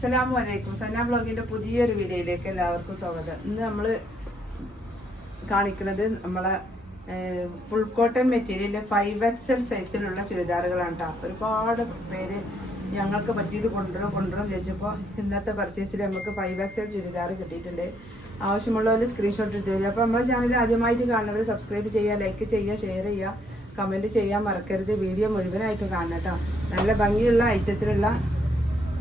അസ്സലാമു അലൈക്കും. സന ബ്ലോഗിന്റെ പുതിയൊരു വീഡിയോയിലേക്ക് എല്ലാവർക്കും സ്വാഗതം. ഇന്ന് നമ്മൾ കാണിക്കുന്നത് നമ്മളെ ഫുൾ കോട്ടൺ മെറ്റീരിയലിന്റെ 5XL സൈസിലുള്ള ചുരിദാറുകളാണ് കേട്ടോ. ഒരുപാട് പേര് ഞങ്ങൾക്ക് പറ്റിയത് കൊണ്ടുവരും ചോദിച്ചപ്പോൾ ഇന്നത്തെ പർച്ചേസിൽ നമുക്ക് 5XL ചുരിദാർ കിട്ടിയിട്ടുണ്ട്. ആവശ്യമുള്ളവർ സ്ക്രീൻഷോട്ട് എടുത്ത് തരിക. അപ്പോൾ നമ്മുടെ ചാനൽ ആദ്യമായിട്ട് കാണുന്നവർ സബ്സ്ക്രൈബ് ചെയ്യുക, ലൈക്ക് ചെയ്യുക, ഷെയർ ചെയ്യുക, കമൻറ്റ് ചെയ്യാൻ മറക്കരുത്. വീഡിയോ മുഴുവനായിട്ട് കാണണം കേട്ടോ. നല്ല ഭംഗിയുള്ള ഐറ്റത്തിലുള്ള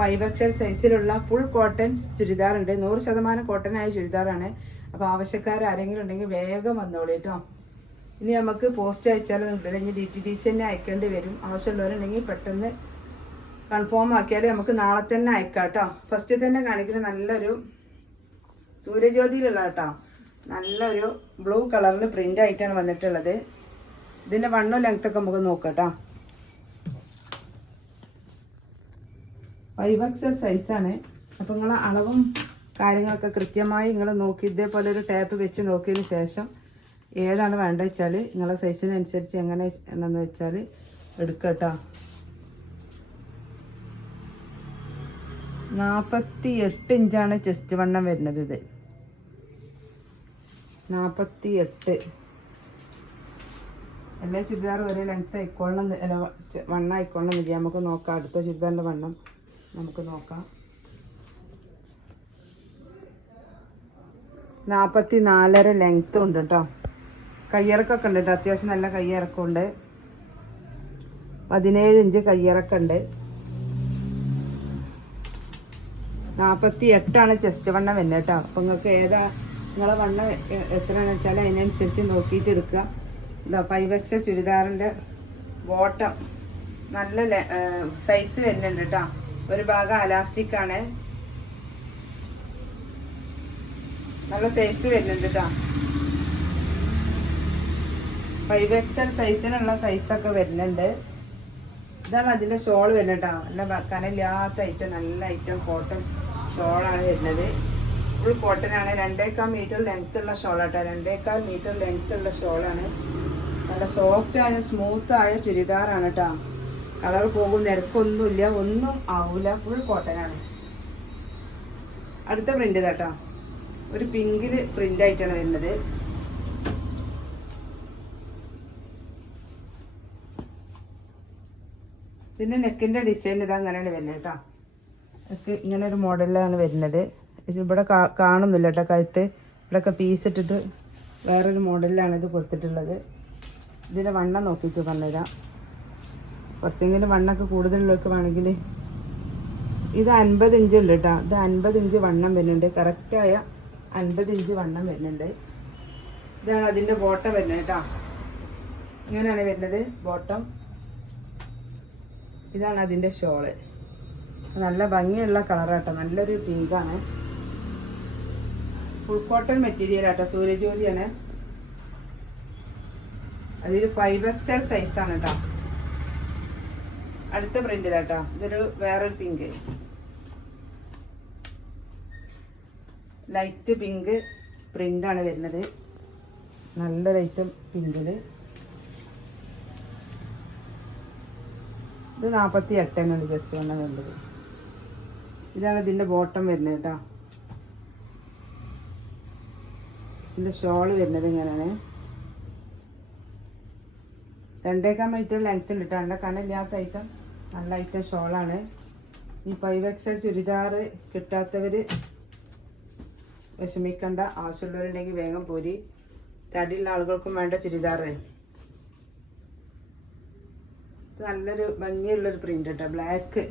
5XL സൈസിലുള്ള ഫുൾ കോട്ടൺ ചുരിദാർ ഉണ്ട്. 100% കോട്ടൺ ആയ ചുരിദാറാണ്. അപ്പോൾ ആവശ്യക്കാർ ആരെങ്കിലും ഉണ്ടെങ്കിൽ വേഗം വന്നോളൂ കേട്ടോ. ഇനി നമുക്ക് പോസ്റ്റ് അയച്ചാൽ കിട്ടില്ല, DTDC തന്നെ അയക്കേണ്ടി വരും. ആവശ്യമുള്ളവരുണ്ടെങ്കിൽ പെട്ടെന്ന് കൺഫേം ആക്കിയാൽ നമുക്ക് നാളെ തന്നെ അയക്കാം കേട്ടോ. ഫസ്റ്റ് തന്നെ കാണിക്കുന്നത് നല്ലൊരു സൂര്യജ്യോതിയിലുള്ള കേട്ടോ. നല്ലൊരു ബ്ലൂ കളറിൽ പ്രിന്റ് ആയിട്ടാണ് വന്നിട്ടുള്ളത്. ഇതിന്റെ വണ്ണും ലെങ്ത്തൊക്കെ നമുക്ക് നോക്കാം കേട്ടോ. 5XL സൈസാണ്. അപ്പോൾ നിങ്ങൾ അളവും കാര്യങ്ങളൊക്കെ കൃത്യമായി നിങ്ങൾ നോക്കി ഇതേപോലെ ഒരു ടാപ്പ് വെച്ച് നോക്കിയതിന് ശേഷം ഏതാണ് വേണ്ടത് വെച്ചാൽ നിങ്ങളെ സൈസിനനുസരിച്ച് എങ്ങനെ എന്ന് വെച്ചാൽ എടുക്കുക കേട്ടോ. 48 ഇഞ്ചാണ് ചെസ്റ്റ് വണ്ണം വരുന്നത്. ഇത് 48. എല്ലാ ചുരിദാറും ഒരേ ലെങ്ത് ആയിക്കോളണം, വണ്ണം ആയിക്കോളണം എന്നില്ല. നമുക്ക് നോക്കാം അടുത്ത ചുരിദാറിൻ്റെ വണ്ണം നമുക്ക് നോക്കാം. 44.5 ലെങ്ത് ഉണ്ട് കേട്ടോ. കയ്യിറക്കൊക്കെ ഉണ്ട് കേട്ടോ. അത്യാവശ്യം നല്ല കയ്യിറക്കമുണ്ട്. 17 ഇഞ്ച് കയ്യിറക്കുണ്ട്. 48 ചെസ്റ്റ് വണ്ണം വരുന്നത് കേട്ടോ. അപ്പം നിങ്ങൾക്ക് ഏതാ നിങ്ങളെ വണ്ണം എത്രയാണെന്ന് വെച്ചാൽ അതിനനുസരിച്ച് നോക്കിയിട്ട് എടുക്കുക. ഇതാ 5XL ചുരിദാറിൻ്റെ ബോട്ടം നല്ല സൈസ് വരുന്നുണ്ട് കേട്ടോ. ഒരു ഭാഗം അലാസ്റ്റിക് ആണ്. നല്ല സൈസ് വരുന്നുണ്ട് കേട്ടോ. 5XL സൈസിനുള്ള സൈസൊക്കെ വരുന്നുണ്ട്. ഇതാണ് അതിൻ്റെ ഷോൾ വരുന്നത് കേട്ടോ. നല്ല കനയില്ലാത്ത ഐറ്റം, നല്ല ഐറ്റം കോട്ടൺ ഷോളാണ് വരുന്നത്. ഫുൾ കോട്ടൺ ആണ്. 2.25 മീറ്റർ ലെങ്ത് ഉള്ള ഷോളാട്ടോ. 2.25 മീറ്റർ ലെങ്ത് ഉള്ള ഷോളാണ്. നല്ല സോഫ്റ്റ് ആയ സ്മൂത്ത് ആയ ചുരിദാറാണ് കേട്ടോ. കളർ പോകും, നിരക്കൊന്നുമില്ല, ഒന്നും ആവില്ല. ഫുൾ കോട്ടൺ ആണ്. അടുത്ത പ്രിന്റ് കേട്ടോ. ഒരു പിങ്കിൽ പ്രിന്റ് ആയിട്ടാണ് വരുന്നത്. പിന്നെ നെക്കിന്റെ ഡിസൈൻ ഇത് അങ്ങനെയാണ് വരുന്നത് കേട്ടോ. നെക്ക് ഇങ്ങനെ ഒരു മോഡലിലാണ് വരുന്നത്. ഇവിടെ കാണുന്നില്ല കേട്ടോ. കഴുത്ത് ഇവിടെയൊക്കെ പീസ് ഇട്ടിട്ട് വേറൊരു മോഡലിലാണ് ഇത് കൊടുത്തിട്ടുള്ളത്. ഇതിൻ്റെ വണ്ണം നോക്കിയിട്ട് പറഞ്ഞുതരാം. കുറച്ചെങ്കിലും വണ്ണമൊക്കെ കൂടുതലുള്ളവർക്ക് വേണമെങ്കിൽ ഇത് 50 ഇഞ്ച് ഉണ്ട് കേട്ടോ. ഇത് 50 ഇഞ്ച് വണ്ണം വരുന്നുണ്ട്. കറക്റ്റായ 50 ഇഞ്ച് വണ്ണം വരുന്നുണ്ട്. ഇതാണ് അതിൻ്റെ ബോട്ടം വരുന്നത് കേട്ടോ. ഇങ്ങനെയാണ് വരുന്നത് ബോട്ടം. ഇതാണ് അതിൻ്റെ ഷോള്. നല്ല ഭംഗിയുള്ള കളറാട്ടോ. നല്ലൊരു പിങ്കാണ്. ഫുൾ കോട്ടൺ മെറ്റീരിയൽ ആട്ടോ. സൂര്യജ്യോതിയാണ്. അതിൽ 5XL സൈസാണ് കേട്ടോ. അടുത്ത പ്രിന്റ് ഇതാട്ടോ. ഇതൊരു വേറൊരു പിങ്ക്, ലൈറ്റ് പിങ്ക് പ്രിന്റാണ് വരുന്നത്. നല്ലൊരു ഐറ്റം പിങ്കില്. ഇത് 48 എന്നാണ് ജസ്റ്റ് വണ്ണം വരുന്നത്. ഇതാണ് ഇതിൻ്റെ ബോട്ടം വരുന്നത് കേട്ടോ. ഇതിൻ്റെ ഷോള് വരുന്നത് ഇങ്ങനെയാണ്. 2.25 മീറ്റർ ലെങ്ത് ഉണ്ട് കേട്ടോ. നല്ല കനയില്ലാത്ത ഐറ്റം, നല്ല ഐറ്റം ഷോളാണ്. ഈ 5XL ചുരിദാർ കിട്ടാത്തവർ വിഷമിക്കണ്ട. ആവശ്യമുള്ളവരുണ്ടെങ്കിൽ വേഗം പോരി. തടിയുള്ള ആളുകൾക്കും വേണ്ട ചുരിദാർ. നല്ലൊരു ഭംഗിയുള്ളൊരു പ്രിന്റ് കേട്ടോ. ബ്ലാക്ക്.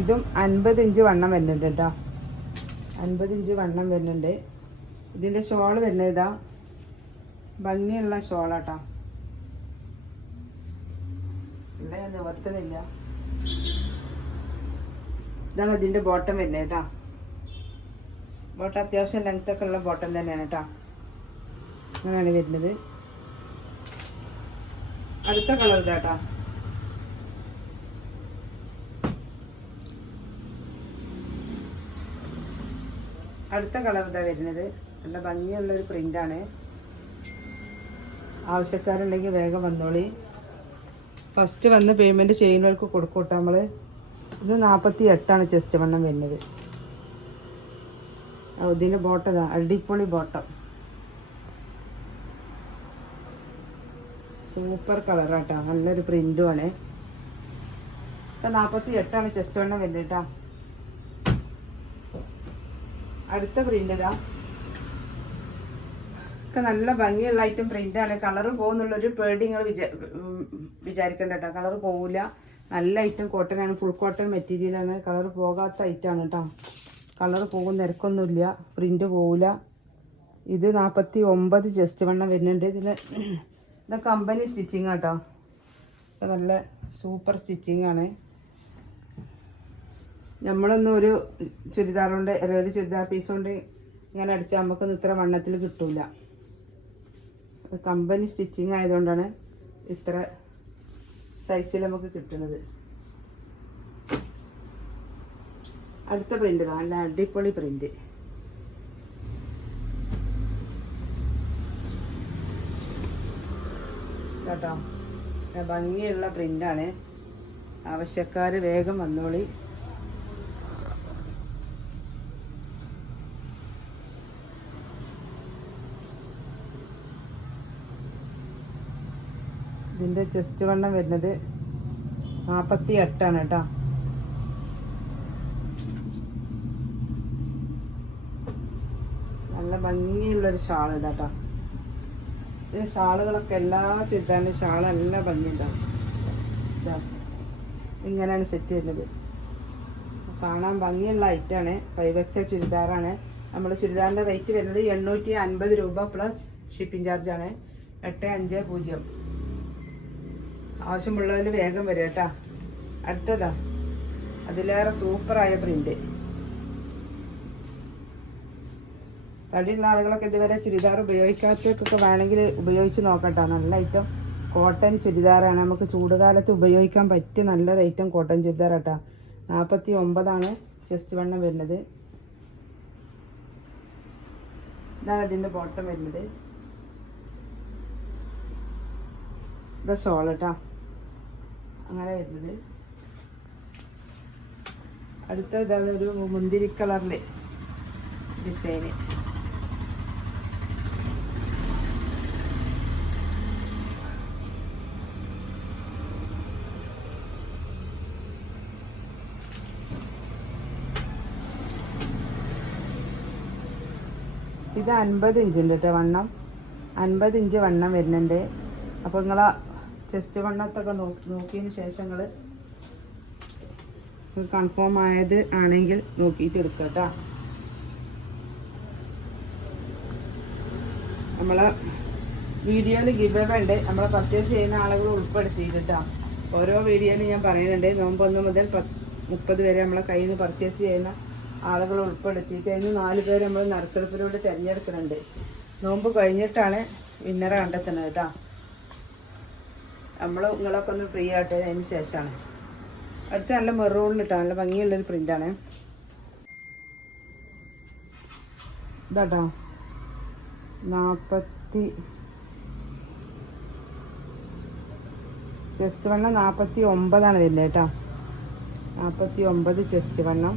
ഇതും 50 ഇഞ്ച് വണ്ണം വരുന്നുണ്ട് കേട്ടോ. 50 ഇഞ്ച് വണ്ണം വരുന്നുണ്ട്. ഇതിൻ്റെ ഷോള് വരുന്നത് ഇതാ. ഭംഗിയുള്ള ഷോളാട്ടോ. ഇവിടെ ഞാൻ നിവർത്തുന്നില്ല. ഇതാണ് ഇതിൻ്റെ ബോട്ടം വരുന്നത് കേട്ടോ. ബോട്ടം അത്യാവശ്യം ലെങ്ത് ഒക്കെ ഉള്ള ബോട്ടം തന്നെയാണ് കേട്ടോ. അങ്ങനെയാണ് വരുന്നത്. അടുത്ത കളർ ഇതാട്ടോ. അടുത്ത കളർ ഇതാ വരുന്നത്. നല്ല ഭംഗിയുള്ളൊരു പ്രിന്റാണ്. ആവശ്യക്കാരുണ്ടെങ്കിൽ വേഗം വന്നോളി. ഫസ്റ്റ് വന്ന് പേയ്മെൻറ്റ് ചെയ്യുന്നവർക്ക് കൊടുക്കൂട്ടോ നമ്മൾ. ഇത് 48 ചെസ്റ്റ് വണ്ണം വരുന്നത്. ഇതിൻ്റെ ബോട്ടതാ അടിപൊളി ബോട്ടം, സൂപ്പർ കളറാട്ടോ, നല്ലൊരു പ്രിൻറ്റുമാണ്. ഇപ്പം 48 ചെസ്റ്റ് വണ്ണം വരുന്നത് കേട്ടോ. അടുത്ത പ്രിൻ്റ് ഇതാ, ഒക്കെ നല്ല ഭംഗിയുള്ള ഐറ്റം പ്രിൻ്റാണ്. കളറ് പോകുന്നുള്ളൊരു പേടി നിങ്ങൾ വിചാരിക്കേണ്ട കേട്ടോ, കളറ് പോവില്ല. നല്ല ഐറ്റം കോട്ടനാണ്, ഫുൾ കോട്ടൺ മെറ്റീരിയലാണ്. കളറ് പോകാത്ത ഐറ്റമാണ് കേട്ടോ. കളറ് പോകും, നിരക്കൊന്നുമില്ല, പ്രിൻ്റ് പോവില്ല. ഇത് 49 ചെസ്റ്റ് വണ്ണം വരുന്നുണ്ട്. ഇത് കമ്പനി സ്റ്റിച്ചിങ് കേട്ടോ, നല്ല സൂപ്പർ സ്റ്റിച്ചിങ് ആണ്. നമ്മളൊന്നും ഒരു ചുരിദാർ കൊണ്ട്, ഒരു ചുരിദാർ പീസ് കൊണ്ട് ഇങ്ങനെ അടിച്ചാൽ നമുക്കൊന്നും ഇത്ര വണ്ണത്തിൽ കിട്ടൂല. കമ്പനി സ്റ്റിച്ചിങ് ആയതുകൊണ്ടാണ് ഇത്ര സൈസിൽ നമുക്ക് കിട്ടുന്നത്. അടുത്ത പ്രിന്റ് നല്ല അടിപൊളി പ്രിന്റ്. കേട്ടോ, ഭംഗിയുള്ള പ്രിന്റാണ്. ആവശ്യക്കാർ വേഗം വന്നോളി. ഇതിൻ്റെ ചെസ്റ്റ് വണ്ണം വരുന്നത് 48 കേട്ടോ. നല്ല ഭംഗിയുള്ളൊരു ഷാൾ ഇതാട്ടോ. ഈ ഷാളുകളൊക്കെ എല്ലാ ചുരിദാറിൻ്റെ ഷാൾ നല്ല ഭംഗിയുണ്ടാവും. ഇതാ ഇങ്ങനെയാണ് സെറ്റ് വരുന്നത്. കാണാൻ ഭംഗിയുള്ള ഐറ്റാണ്. 5XL ചുരിദാറാണ്. നമ്മൾ ചുരിദാറിൻ്റെ റേറ്റ് വരുന്നത് 850 രൂപ പ്ലസ് ഷിപ്പിംഗ് ചാർജാണ്. 850. ആവശ്യമുള്ളതിൽ വേഗം വരും കേട്ടോ. അടുത്തതാ അതിലേറെ സൂപ്പറായ പ്രിന്റ്. തടിയുള്ള ആളുകളൊക്കെ ഇതുവരെ ചുരിദാർ ഉപയോഗിക്കാത്തവർക്കൊക്കെ വേണമെങ്കിൽ ഉപയോഗിച്ച് നോക്കട്ടോ. നല്ല ഐറ്റം കോട്ടൺ ചുരിദാറാണ്. നമുക്ക് ചൂടുകാലത്ത് ഉപയോഗിക്കാൻ പറ്റിയ നല്ലൊരു ഐറ്റം കോട്ടൺ ചുരിദാർ കേട്ടോ. 49 ചെസ്റ്റ് വണ്ണം വരുന്നത്. ഇതാണ് ഇതിൻ്റെ ബോട്ടം വരുന്നത്. ഇത് ഷോൾ കേട്ടോ, അങ്ങനെ വരുന്നത്. അടുത്ത ഒരു മുന്തിരി കളറിൽ ഡിസൈന്. ഇത് 50 ഇഞ്ചുണ്ട് കേട്ടോ വണ്ണം. 50 ഇഞ്ച് വണ്ണം വരുന്നുണ്ട്. അപ്പോൾ നിങ്ങളാ ചെസ്റ്റ് വണ്ണത്തൊക്കെ നോക്കിയതിന് ശേഷം നിങ്ങൾ കൺഫേം ആയത് ആണെങ്കിൽ നോക്കിയിട്ട് എടുക്കുക കേട്ടോ. നമ്മളെ വീഡിയോയിൽ ഗിവ് അവേ ഉണ്ട്. നമ്മളെ പർച്ചേസ് ചെയ്യുന്ന ആളുകൾ ഉൾപ്പെടുത്തിയിട്ട് കേട്ടോ. ഓരോ വീഡിയോയിലും ഞാൻ പറയുന്നുണ്ട്, നോമ്പ് 1 മുതൽ 30 വരെ നമ്മളെ കയ്യിൽ നിന്ന് പർച്ചേസ് ചെയ്യുന്ന ആളുകൾ ഉൾപ്പെടുത്തിയിട്ട് അതിന് 4 പേര് നമ്മൾ നറുക്കെടുപ്പിലൂടെ തിരഞ്ഞെടുക്കുന്നുണ്ട്. നോമ്പ് കഴിഞ്ഞിട്ടാണ് വിന്നറെ കണ്ടെത്തുന്നത് കേട്ടോ. നമ്മൾ നിങ്ങളൊക്കെ ഒന്ന് ഫ്രീ ആയിട്ട് അതിന് ശേഷമാണ്. അടുത്ത നല്ല മെറൂണിൽ കേട്ടോ, നല്ല ഭംഗിയുള്ളൊരു പ്രിൻ്റാണ് ഇതാട്ടോ. 40 ചെസ്റ്റ് വണ്ണം 49 വരുന്നത് കേട്ടോ. 49 ചെസ്റ്റ് വണ്ണം,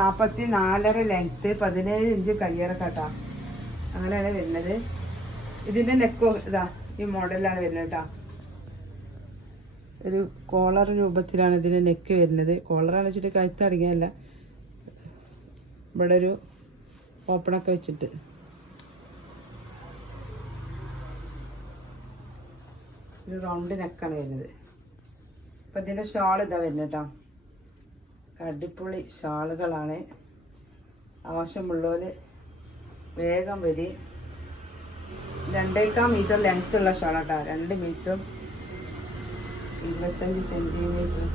44 ലെങ്ത്ത്, 17 ഇഞ്ച് കയ്യിറക്കം കേട്ടോ. അങ്ങനെയാണ് വരുന്നത്. ഇതിൻ്റെ നെക്കോ ഇതാ ഈ മോഡലാണ് വരുന്നത് കേട്ടോ. ഒരു കോളർ രൂപത്തിലാണ് ഇതിൻ്റെ നെക്ക് വരുന്നത്. കോളറാണ് വെച്ചിട്ട് കഴുത്ത് അടങ്ങിയല്ല, ഇവിടെ ഒരു ഓപ്പണൊക്കെ വെച്ചിട്ട്. ഒരു റൗണ്ട് നെക്കാണ് വരുന്നത്. അപ്പം ഇതിൻ്റെ ഷാൾ ഇതാ വരുന്നത് കേട്ടോ. അടിപൊളി ഷാളുകളാണ്. ആവശ്യമുള്ളവർ വേഗം വരി. 2.25 മീറ്റർ ലെങ്ത് ഉള്ള ഷാളാട്ടോ. 2 മീറ്ററും 25 സെൻറ്റിമീറ്റർ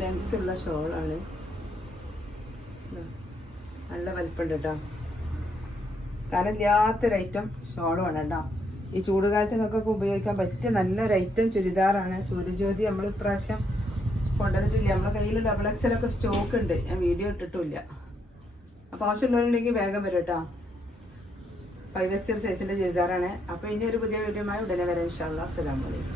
ലെങ്ത് ഉള്ള ഷോളാണ്. നല്ല വലിപ്പമുണ്ട് കേട്ടോ. കനമില്ലാത്തൊരു ഐറ്റം ഷോളുമാണ് കേട്ടോ. ഈ ചൂടുകാലത്ത് നിങ്ങൾക്കൊക്കെ ഉപയോഗിക്കാൻ പറ്റിയ നല്ലൊരു ഐറ്റം ചുരിദാറാണ്. സൂര്യജ്യോതി നമ്മൾ ഇപ്രാവശ്യം കൊണ്ടുവന്നിട്ടില്ല. നമ്മളെ കയ്യിൽ XXL ഒക്കെ സ്റ്റോക്ക് ഉണ്ട്, ഞാൻ വീഡിയോ ഇട്ടിട്ടില്ല. അപ്പോൾ ആവശ്യമുള്ളവരുണ്ടെങ്കിൽ വേഗം വരും കേട്ടോ. 5XL സൈസിന്റെ ചുരിദാറാണ്. അപ്പോൾ ഇനി ഒരു പുതിയ വീഡിയോയുമായി ഉടനെ വരാം ഇൻഷാ അല്ലാഹ്. അസ്സലാമു അലൈക്കും.